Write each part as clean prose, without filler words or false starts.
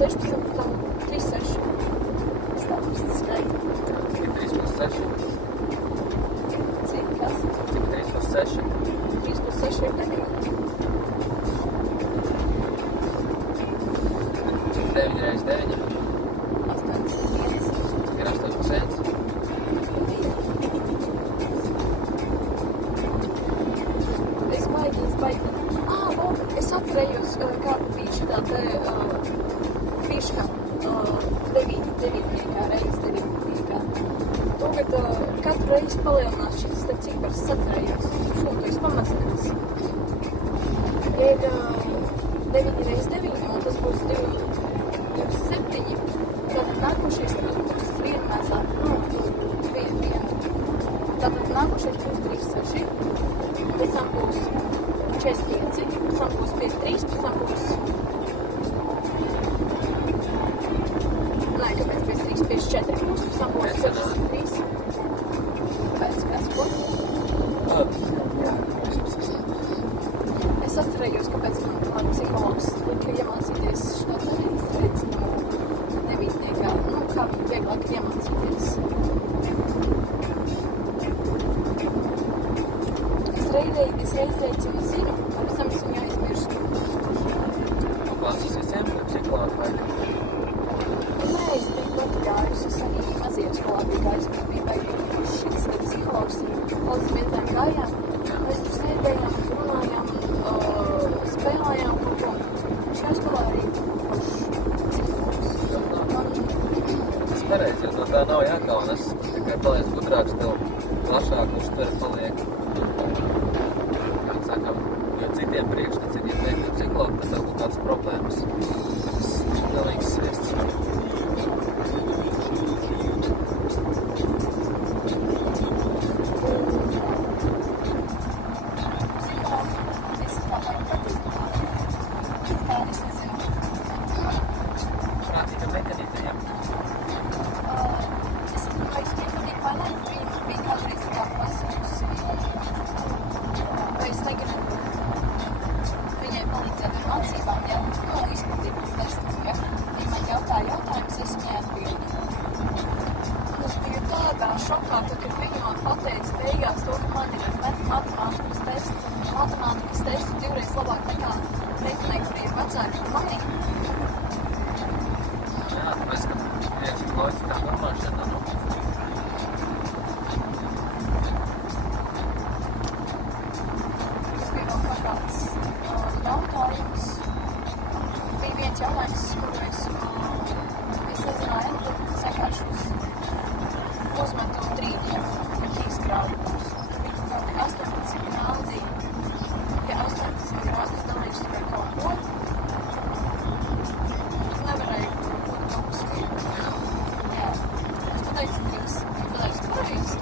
16, tam 3, 6. Es tā īsti skaitu. Cik 3 plus 6? Cik kas? Cik 3 plus 6? 3 plus 6 ir 9. Cik 9 reiz 9? 81. Cik ir 8 plus 1? Es baigi. Es atcerējos, kāda bija šitā te fiška devītniekā, reiz devītniekā. Tagad katru reizi palielinās šis te cipars, es atcerējos. Šūtu es pamazinās. Ir 9 reiz 9, un tas būs 27. Tātad nākošais būs vienmēsāk, Tātad nākošais būs 36, pēc tam būs 45, pēc tam būs 53, pēc tam būs... Nē, kāpēc 53, 54 būs, pēc tam būs 63. Kāpēc, ko? Jā, Es atcerējos, kāpēc man psihologs lika iemācīties šitā reizi no devītniekā. Kā vieglāk iemācīties. Es reizēju zinu, pēc tam es viņu aizmirstu. Klāsīs visiem psihologu vai? Nē, es biju pati gājusi, es arī mazie skolā biju gājusi, bet bija baigi šis psihologs palīdz vietām gājām. Mēs tur sēdējām, runājām, spēlējām kaut ko. Šajā skolā arī psihologs. Tas pareizi, jo no tā nav jākaunas. Tikai paliec gudrāks, tev plašāk uztvere paliek. Jo citiem priekšniciem, ja teiktu psihologu, tad tev būtu kādas problēmas. Tas galīgs sviests. Prātīga mekanītājiem. Es domāju, ka bija kādreiz tā pasaules. Vai es negribu viņai palīdzēt ar mācībām, ja? Izpildīt testus, ja? Ja man jautāja jautājumus, es viņai atbildu. Un es biju tādā šokā, kad viņa man pateica beigās to, ka man ir matemātikas tests. Matemātikas tests divreiz labāk nekā meitenei, kuri ir vecāki par mani. Jā, tāpēc, ka vienkārši klausi tā normāšana, Kāds jautājums. Bija viens jautājums, kuru es nezināju, tad vienkārši uzmetu 3 grādus. Bija 18 grādi. Ja 18 grādus dalīšu par kaut ko, nevarēju būt kaut kas viegli. Jā. Es pateicu 3. Pateicu pareizi.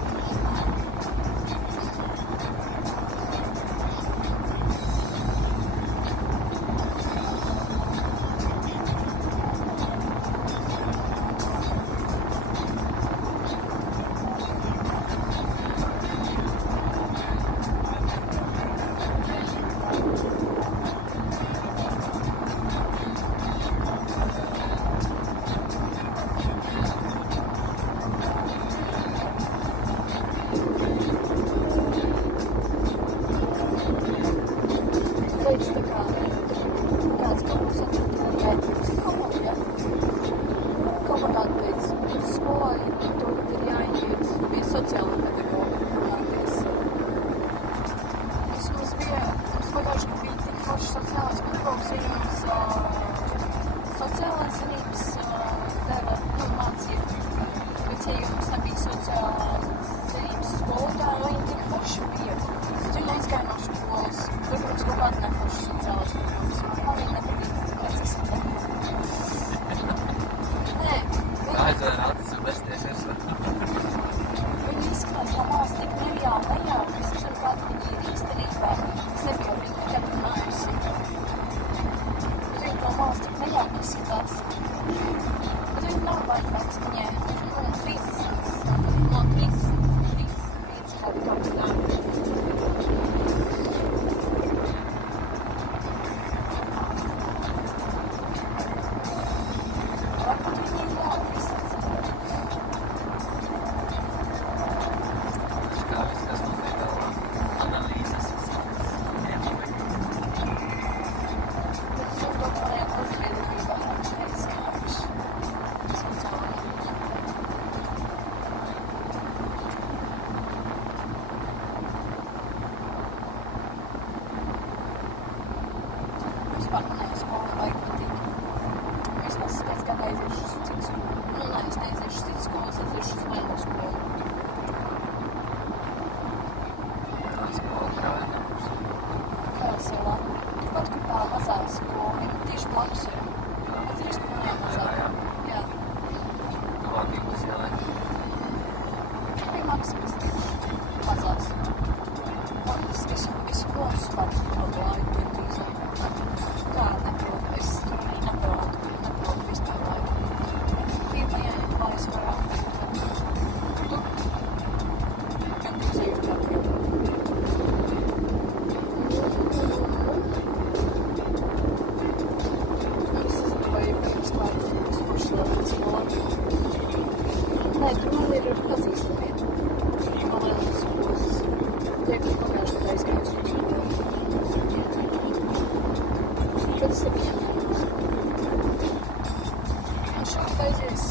aizies,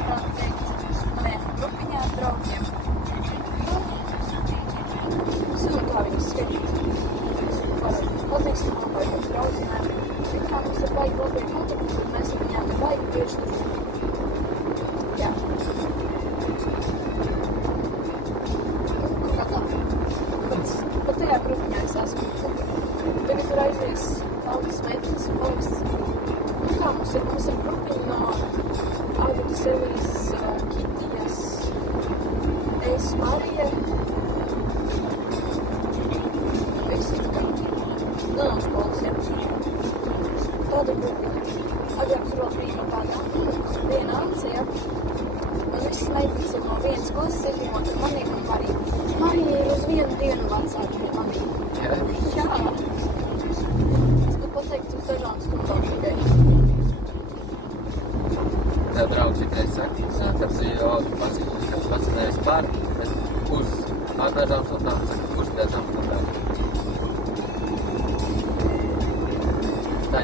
varētu teikt, maniem grupiņā ar draugiem. Zinu, kā viņas skatīt. Patīksim kopā ar draudzinēm. It kā mums ir baigi labie kontakti, bet mēs ar viņām ir baigi bieži tur. Jā. Kā tā. Pat tajā grupiņā es esmu. Tagad tur aizies daudzas meitenes un paliks. Kā mums ir grupiņa no Agatas, Elīzes, Kitijas, es, Marija. Visi tā kā. No skolas, jā. Tāda grupiņa. Agrāk tur vēl bija tāda viena Anca, jā. Un visas meitenes ir no vienas klases izņemot ar manīm un Mariju. Marija ir uz vienu dienu vecāka pie manīm. Jā. Jā. Es pat pateiktu uz dažām stundām tikai. Tev draugs ir saka, kad tu jau pacinējies pār, bet uz dažām stundām, saka, uz dažām stundām. Tā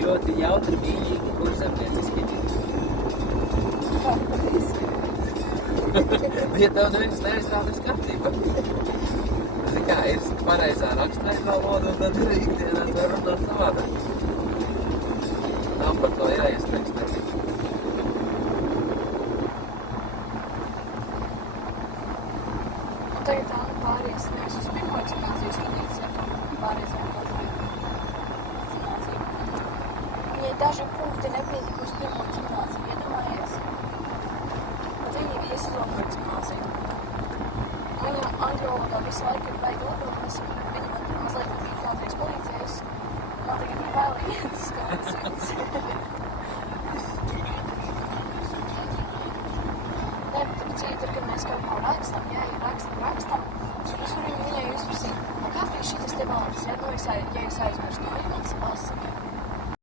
ļoti jautri mīļīgi, kur zemnieciski. Tā, patīs. Ja tev neviens neizrādās kārtībā. Zini kā, ir pareizā rakstveida valoda, un tad ir ikdienā to runāt savādāk. Nav par to jāiestrēkstēt. Un tagad Anna pāries nevis uz pirmo gimnāziju studijas, ja pāries vienkārši gimnāziju. Viņai daži punkti nepietika uz pirmo gimnāziju, iedomājies. Bet viņa ies uz otro gimnāziju. Viņam angļu valodā visu laiku ir baigi labi, un viņa man tur mazliet bija kādreiz palīdzējusi. Man tagad ir bailīgi iet uz skolu.